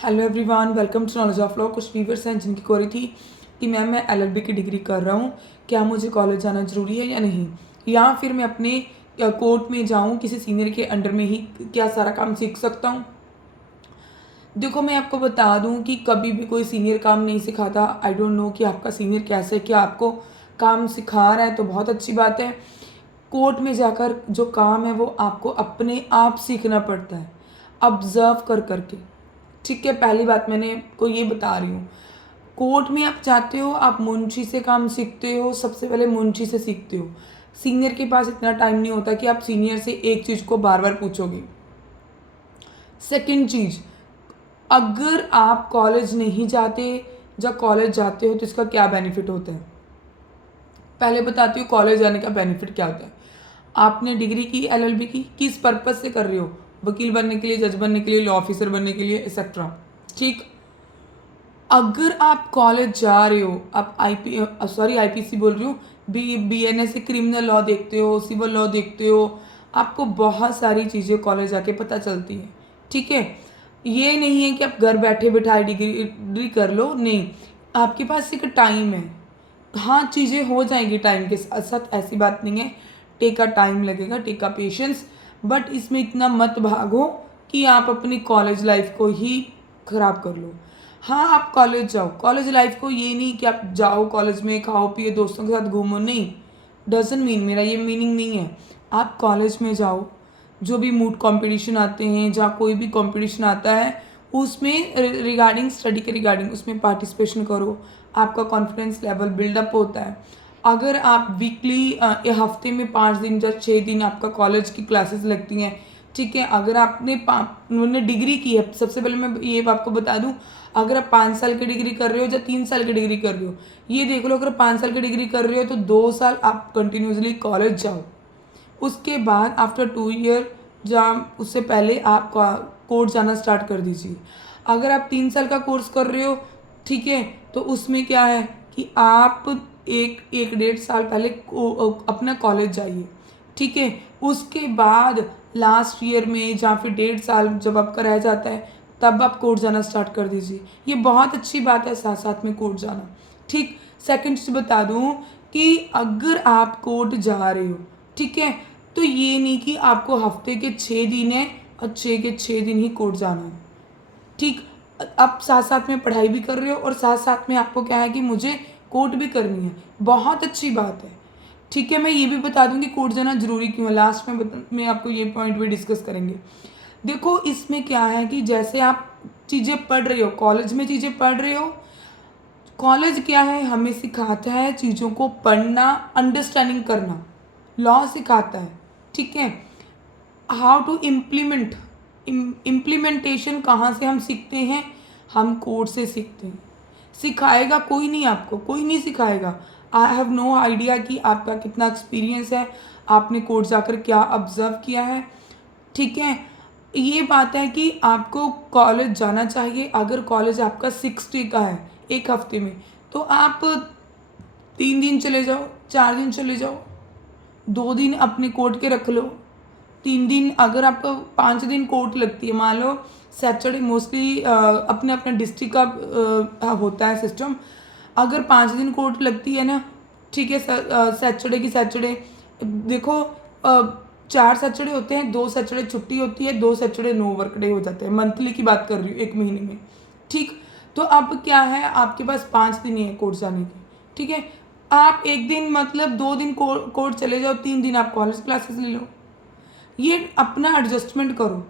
Hello everyone, welcome to knowledge of law. कुछ viewers हैं जिनकी क्वेरी थी कि मैम मैं एलएलबी की डिग्री कर रहा हूँ, क्या मुझे कॉलेज जाना ज़रूरी है या नहीं, या फिर मैं अपने कोर्ट में जाऊँ किसी सीनियर के अंडर में ही क्या सारा काम सीख सकता हूँ। देखो, मैं आपको बता दूँ कि कभी भी कोई सीनियर काम नहीं सिखाता। आई डोंट नो कि आपका सीनियर कैसे, क्या आपको काम सिखा रहा है तो बहुत अच्छी बात है। कोर्ट में जाकर जो काम है वो आपको अपने आप सीखना पड़ता है, ऑब्जर्व कर करके। ठीक है, पहली बात मैंने को ये बता रही हूँ, कोर्ट में आप जाते हो, आप मुंशी से काम सीखते हो, सबसे पहले मुंशी से सीखते हो। सीनियर के पास इतना टाइम नहीं होता कि आप सीनियर से एक चीज़ को बार बार पूछोगे। सेकंड चीज़, अगर आप कॉलेज नहीं जाते या कॉलेज जाते हो तो इसका क्या बेनिफिट होता है। पहले बताती हूँ कॉलेज जाने का बेनिफिट क्या होता है। आपने डिग्री की, एलएलबी की, किस पर्पज़ से कर रहे हो? वकील बनने के लिए, जज बनने के लिए, लॉ ऑफिसर बनने के लिए, एक्सेट्रा। ठीक, अगर आप कॉलेज जा रहे हो, आप आईपीसी बोल रही हूँ, बीएनएस से क्रिमिनल लॉ देखते हो, सिविल लॉ देखते हो, आपको बहुत सारी चीज़ें कॉलेज जाके पता चलती है। ठीक है, ये नहीं है कि आप घर बैठे बैठाए डिग्री कर लो, नहीं, आपके पास एक टाइम है। हाँ, चीज़ें हो जाएंगी टाइम के साथ साथ, ऐसी बात नहीं है। टेक का टाइम लगेगा, टेक का पेशेंस, बट इसमें इतना मत भागो कि आप अपनी कॉलेज लाइफ को ही ख़राब कर लो। हाँ, आप कॉलेज जाओ, कॉलेज लाइफ को ये नहीं कि आप जाओ कॉलेज में खाओ पिए दोस्तों के साथ घूमो, नहीं, डजंट मीन, मेरा ये मीनिंग नहीं है। आप कॉलेज में जाओ, जो भी मूड कंपटीशन आते हैं, जहाँ कोई भी कंपटीशन आता है उसमें रिगार्डिंग स्टडी के रिगार्डिंग उसमें पार्टिसिपेशन करो, आपका कॉन्फिडेंस लेवल बिल्डअप होता है। अगर आप वीकली हफ्ते में 5 दिन या 6 दिन आपका कॉलेज की क्लासेस लगती हैं, ठीक है, अगर आपने डिग्री की है, सबसे पहले मैं ये आपको बता दूं, अगर आप 5 साल की डिग्री कर रहे हो या 3 साल की डिग्री कर रहे हो, ये देख लो, अगर 5 साल की डिग्री कर रहे हो तो 2 साल आप कंटिन्यूसली कॉलेज जाओ। उसके बाद आफ्टर 2 ईयर या उससे पहले आप कोर्स जाना स्टार्ट कर दीजिए। अगर आप 3 साल का कोर्स कर रहे हो, ठीक है, तो उसमें क्या है कि आप एक 1.5 साल पहले अपना कॉलेज जाइए। ठीक है, उसके बाद लास्ट ईयर में या फिर 1.5 साल जब आपका रह जाता है तब आप कोर्ट जाना स्टार्ट कर दीजिए। ये बहुत अच्छी बात है, साथ साथ में कोर्ट जाना। ठीक, सेकंड चीज़ बता दूं कि अगर आप कोर्ट जा रहे हो, ठीक है, तो ये नहीं कि आपको हफ्ते के 6 दिन है और 6 के 6 दिन ही कोर्ट जाना है। ठीक, आप साथ साथ में पढ़ाई भी कर रहे हो और साथ साथ में आपको क्या है कि मुझे कोर्ट भी करनी है, बहुत अच्छी बात है। ठीक है, मैं ये भी बता दूंगी कोर्ट जाना जरूरी क्यों है, लास्ट में आपको ये पॉइंट भी डिस्कस करेंगे। देखो, इसमें क्या है कि जैसे आप चीज़ें पढ़ रहे हो, कॉलेज में चीज़ें पढ़ रहे हो, कॉलेज क्या है, हमें सिखाता है चीज़ों को पढ़ना, अंडरस्टैंडिंग करना, लॉ सिखाता है। ठीक है, हाउ टू इम्प्लीमेंटेशन कहाँ से हम सीखते हैं, हम कोर्ट से सीखते हैं। सिखाएगा कोई नहीं, आपको कोई नहीं सिखाएगा। आई हैव नो आइडिया कि आपका कितना एक्सपीरियंस है, आपने कोर्ट जाकर क्या ऑब्जर्व किया है। ठीक है, ये बात है कि आपको कॉलेज जाना चाहिए। अगर कॉलेज आपका 6 डे का है, एक हफ्ते में, तो आप 3 दिन चले जाओ, 4 दिन चले जाओ, 2 दिन अपने कोर्ट के रख लो, 3 दिन, अगर आपको 5 दिन कोर्ट लगती है, मान लो सैटरडे, मोस्टली अपने अपने डिस्ट्रिक्ट का होता है सिस्टम, अगर 5 दिन कोर्ट लगती है ना, ठीक है, सैटरडे की सैटरडे, देखो 4 सैटरडे होते हैं, 2 सैटरडे छुट्टी होती है, 2 सैटरडे नो वर्क डे हो जाते हैं, मंथली की बात कर रही हूँ, एक महीने में। ठीक, तो अब क्या है, आपके पास 5 दिन ही है कोर्ट जाने के। ठीक है, आप एक दिन मतलब 2 दिन कोर्ट चले जाओ, 3 दिन आप कॉलेज क्लासेस ले लो, ये अपना एडजस्टमेंट करो।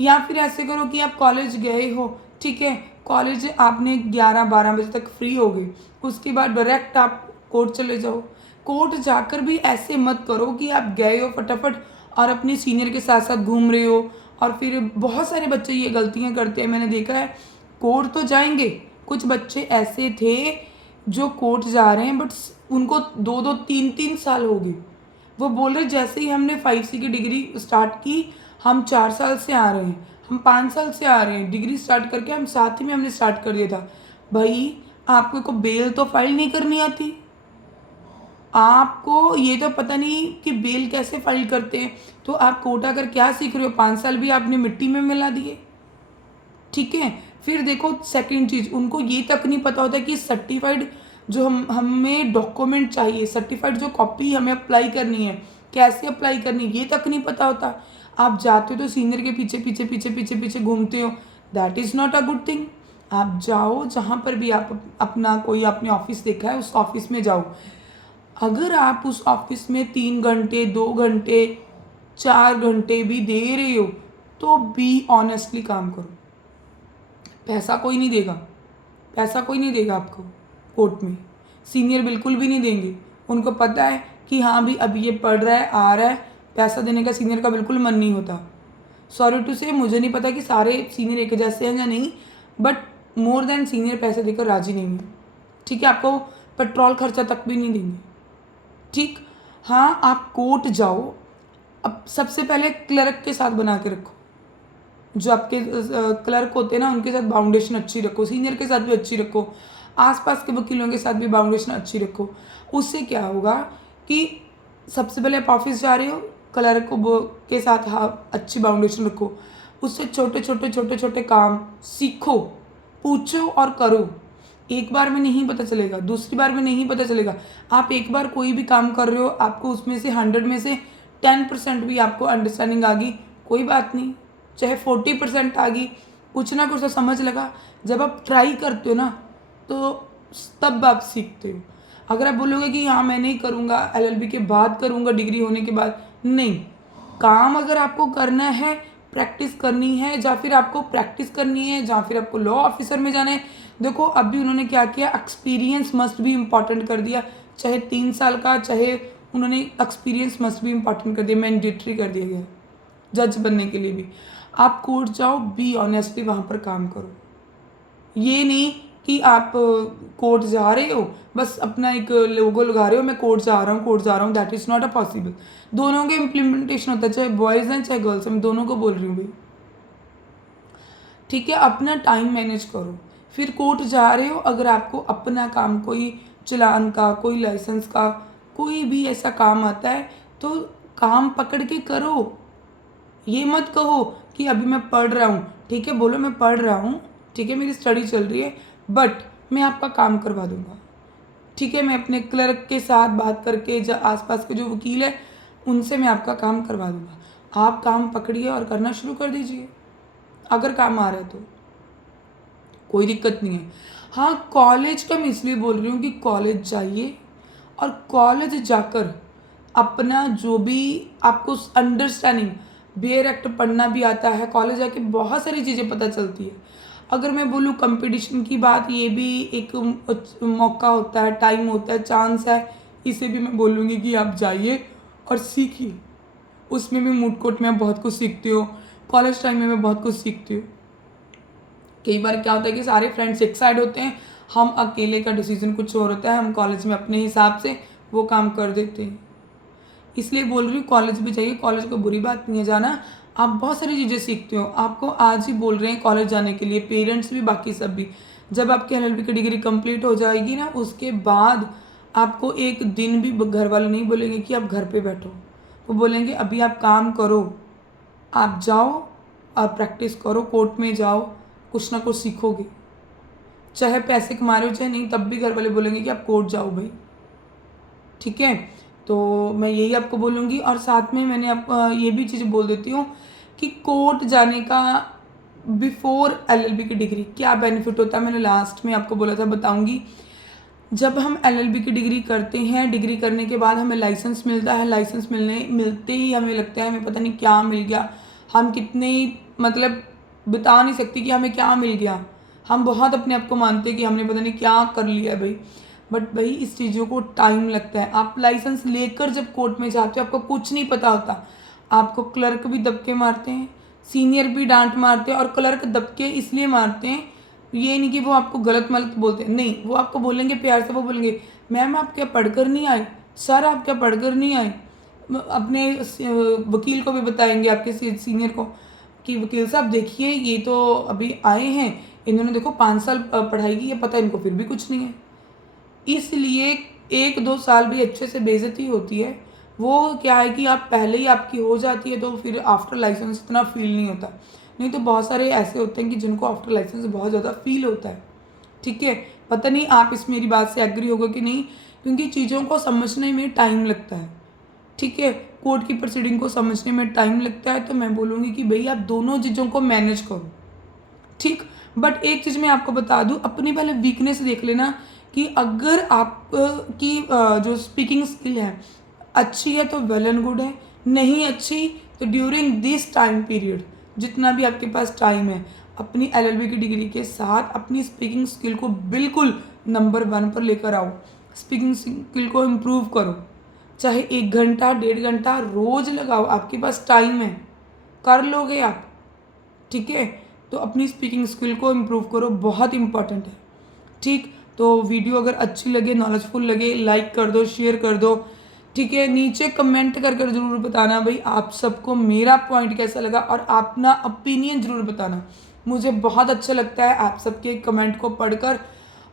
या फिर ऐसे करो कि आप कॉलेज गए हो, ठीक है, कॉलेज आपने 11-12 बजे तक फ्री हो गए, उसके बाद डायरेक्ट आप कोर्ट चले जाओ। कोर्ट जाकर भी ऐसे मत करो कि आप गए हो फटाफट और अपने सीनियर के साथ साथ घूम रहे हो, और फिर बहुत सारे बच्चे ये गलतियां करते हैं, मैंने देखा है। कोर्ट तो जाएंगे, कुछ बच्चे ऐसे थे जो कोर्ट जा रहे हैं बट उनको 2-2 3-3 साल हो गए। वो बोल रहे जैसे ही हमने 5C की डिग्री स्टार्ट की, हम 4 साल से आ रहे हैं, हम 5 साल से आ रहे हैं, डिग्री स्टार्ट करके हम साथ ही में हमने स्टार्ट कर दिया था। भाई, आपको को बेल तो फाइल नहीं करनी आती, आपको ये तो पता नहीं कि बेल कैसे फाइल करते हैं, तो आप कोर्ट आकर क्या सीख रहे हो, 5 साल भी आपने मिट्टी में मिला दिए। ठीक है, फिर देखो सेकंड चीज़, उनको ये तक नहीं पता होता कि सर्टिफाइड जो हमें डॉक्यूमेंट चाहिए, सर्टिफाइड जो कॉपी हमें अप्लाई करनी है, कैसे अप्लाई करनी है, ये तक नहीं पता होता। आप जाते हो तो सीनियर के पीछे पीछे पीछे पीछे पीछे घूमते हो, that is not a good thing. आप जाओ जहाँ पर भी आप अपना कोई आपने ऑफिस देखा है उस ऑफिस में जाओ। अगर आप उस ऑफिस में 3 घंटे 2 घंटे 4 घंटे भी दे रहे हो तो बी ऑनेस्टली काम करो। पैसा कोई नहीं देगा, पैसा कोई नहीं देगा आपको कोर्ट में, सीनियर बिल्कुल भी नहीं देंगे। उनको पता है कि हाँ भी अभी ये पढ़ रहा है आ रहा है, पैसा देने का सीनियर का बिल्कुल मन नहीं होता। सॉरी टू से, मुझे नहीं पता कि सारे सीनियर एक जैसे हैं या नहीं, बट मोर देन सीनियर पैसे देकर राजी नहीं है। ठीक है, आपको पेट्रोल खर्चा तक भी नहीं देंगे। ठीक, हाँ आप कोर्ट जाओ, अब सबसे पहले क्लर्क के साथ बना के रखो, जो आपके क्लर्क होते हैं ना उनके साथ बाउंडेशन अच्छी रखो, सीनियर के साथ भी अच्छी रखो, आसपास के वकीलों के साथ भी बाउंडेशन अच्छी रखो। उससे क्या होगा कि सबसे पहले आप ऑफिस जा रहे हो, क्लर्क के साथ हाँ अच्छी बाउंडेशन रखो, उससे छोटे छोटे छोटे छोटे काम सीखो, पूछो और करो। एक बार में नहीं पता चलेगा, दूसरी बार में नहीं पता चलेगा। आप एक बार कोई भी काम कर रहे हो, आपको उसमें से 100 में से 10% भी आपको अंडरस्टैंडिंग आ गई, कोई बात नहीं, चाहे 40% आ गई, कुछ ना कुछ तो समझ लगा। जब आप ट्राई करते हो ना तो तब आप सीखते हो। अगर आप बोलोगे कि हाँ मैं नहीं करूँगा, LLB के बाद करूँगा, डिग्री होने के बाद, नहीं। काम अगर आपको करना है, प्रैक्टिस करनी है, या फिर आपको प्रैक्टिस करनी है, या फिर आपको लॉ ऑफिसर में जाना है, देखो अभी उन्होंने क्या किया, एक्सपीरियंस मस्ट भी इम्पॉर्टेंट कर दिया, चाहे 3 साल का, चाहे उन्होंने एक्सपीरियंस मस्ट भी इम्पॉर्टेंट कर दिया, मैंडेटरी कर दिया गया जज बनने के लिए भी। आप कोर्ट जाओ, बी ऑनेस्टली वहाँ पर काम करो। ये नहीं कि आप कोर्ट जा रहे हो बस अपना एक लोगो लगा रहे हो, मैं कोर्ट जा रहा हूँ, that is not a possible. दोनों के इम्प्लीमेंटेशन होता है, चाहे बॉयज़ हैं चाहे गर्ल्स हैं, मैं दोनों को बोल रही हूँ भाई। ठीक है, अपना टाइम मैनेज करो। फिर कोर्ट जा रहे हो, अगर आपको अपना काम कोई चालान का, कोई लाइसेंस का, कोई भी ऐसा काम आता है तो काम पकड़ के करो। ये मत कहो कि अभी मैं पढ़ रहा हूँ, ठीक है बोलो मैं पढ़ रहा हूँ, ठीक है मेरी स्टडी चल रही है, बट मैं आपका काम करवा दूँगा। ठीक है, मैं अपने क्लर्क के साथ बात करके जो आसपास के जो वकील है उनसे मैं आपका काम करवा दूँगा। आप काम पकड़िए और करना शुरू कर दीजिए, अगर काम आ रहा है तो कोई दिक्कत नहीं है। हाँ, कॉलेज का मैं इसलिए बोल रही हूँ कि कॉलेज जाइए और कॉलेज जाकर अपना जो भी आपको अंडरस्टैंडिंग, बेयर एक्ट पढ़ना भी आता है, कॉलेज जाके बहुत सारी चीज़ें पता चलती है। अगर मैं बोलूँ कंपटीशन की बात, ये भी एक मौका होता है, टाइम होता है, चांस है, इसे भी मैं बोलूँगी कि आप जाइए और सीखिए। उसमें भी मूड कोर्ट में आप बहुत कुछ सीखते हो, कॉलेज टाइम में मैं बहुत कुछ सीखती हूँ। कई बार क्या होता है कि सारे फ्रेंड्स एक साइड होते हैं, हम अकेले का डिसीजन कुछ और होता है, हम कॉलेज में अपने हिसाब से वो काम कर देते हैं। इसलिए बोल रही हूँ कॉलेज भी जाइए, कॉलेज को बुरी बात नहीं है जाना, आप बहुत सारी चीज़ें सीखते हो। आपको आज ही बोल रहे हैं कॉलेज जाने के लिए, पेरेंट्स भी बाकी सब भी। जब आपकी LLB की डिग्री कंप्लीट हो जाएगी ना, उसके बाद आपको एक दिन भी घर वाले नहीं बोलेंगे कि आप घर पे बैठो, वो बोलेंगे अभी आप काम करो, आप जाओ, आप प्रैक्टिस करो, कोर्ट में जाओ, कुछ ना कुछ सीखोगे। चाहे पैसे कमा रहे हो चाहे नहीं, तब भी घर वाले बोलेंगे कि आप कोर्ट जाओ भाई। ठीक है, तो मैं यही आपको बोलूँगी। और साथ में मैंने आपको ये भी चीज़ बोल देती हूँ कि कोर्ट जाने का बिफोर LLB की डिग्री क्या बेनिफिट होता है, मैंने लास्ट में आपको बोला था बताऊँगी। जब हम LLB की डिग्री करते हैं, डिग्री करने के बाद हमें लाइसेंस मिलता है, लाइसेंस मिलते ही हमें लगता है हमें पता नहीं क्या मिल गया, हम कितने मतलब बता नहीं सकती कि हमें क्या मिल गया। हम बहुत अपने आप को मानते हैं कि हमने पता नहीं क्या कर लिया है भाई, बट भाई इस चीज़ों को टाइम लगता है। आप लाइसेंस लेकर जब कोर्ट में जाते हो आपको कुछ नहीं पता होता, आपको क्लर्क भी दबके मारते हैं, सीनियर भी डांट मारते हैं, और क्लर्क दबके इसलिए मारते हैं, ये नहीं कि वो आपको गलत मलत बोलते हैं, नहीं, वो आपको बोलेंगे प्यार से, वो बोलेंगे मैम आप क्या पढ़कर नहीं आए, सर आप क्या पढ़कर नहीं आए। अपने वकील को भी बताएंगे, आपके सीनियर को, कि वकील साहब देखिए ये तो अभी आए हैं, इन्होंने देखो 5 साल पढ़ाई की है, पता है इनको फिर भी कुछ नहीं है। इसलिए 1-2 साल भी अच्छे से बेइज्जती होती है। वो क्या है कि आप पहले ही आपकी हो जाती है तो फिर आफ्टर लाइसेंस इतना फील नहीं होता। नहीं तो बहुत सारे ऐसे होते हैं कि जिनको आफ्टर लाइसेंस बहुत ज़्यादा फील होता है, ठीक है। पता नहीं आप इस मेरी बात से एग्री होगा कि नहीं, क्योंकि चीज़ों को समझने में टाइम लगता है, ठीक है। कोर्ट की प्रोसीडिंग को समझने में टाइम लगता है, तो मैं बोलूँगी कि भई आप दोनों चीज़ों को मैनेज करो, ठीक। बट एक चीज़ मैं आपको बता दूँ, अपनी पहले वीकनेस देख लेना कि अगर आप की जो स्पीकिंग स्किल है अच्छी है तो वेल एंड गुड है, नहीं अच्छी तो ड्यूरिंग दिस टाइम पीरियड जितना भी आपके पास टाइम है, अपनी एलएलबी की डिग्री के साथ अपनी स्पीकिंग स्किल को बिल्कुल नंबर 1 पर लेकर आओ। स्पीकिंग स्किल को इम्प्रूव करो, चाहे 1 घंटा 1.5 घंटा रोज़ लगाओ, आपके पास टाइम है, कर लोगे आप, ठीक है। तो अपनी स्पीकिंग स्किल को इम्प्रूव करो, बहुत इंपॉर्टेंट है, ठीक। तो वीडियो अगर अच्छी लगे, नॉलेजफुल लगे, लाइक कर दो, शेयर कर दो, ठीक है। नीचे कमेंट कर कर ज़रूर बताना भाई आप सबको मेरा पॉइंट कैसा लगा, और अपना ओपिनियन ज़रूर बताना, मुझे बहुत अच्छा लगता है आप सबके कमेंट को पढ़कर।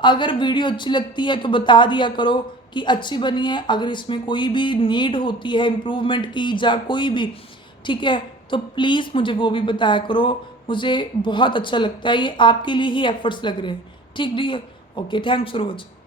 अगर वीडियो अच्छी लगती है तो बता दिया करो कि अच्छी बनी है, अगर इसमें कोई भी नीड होती है इम्प्रूवमेंट की या कोई भी, ठीक है, तो प्लीज़ मुझे वो भी बताया करो, मुझे बहुत अच्छा लगता है, ये आपके लिए ही एफर्ट्स लग रहे हैं, ठीक dear. Okay, thanks for watching.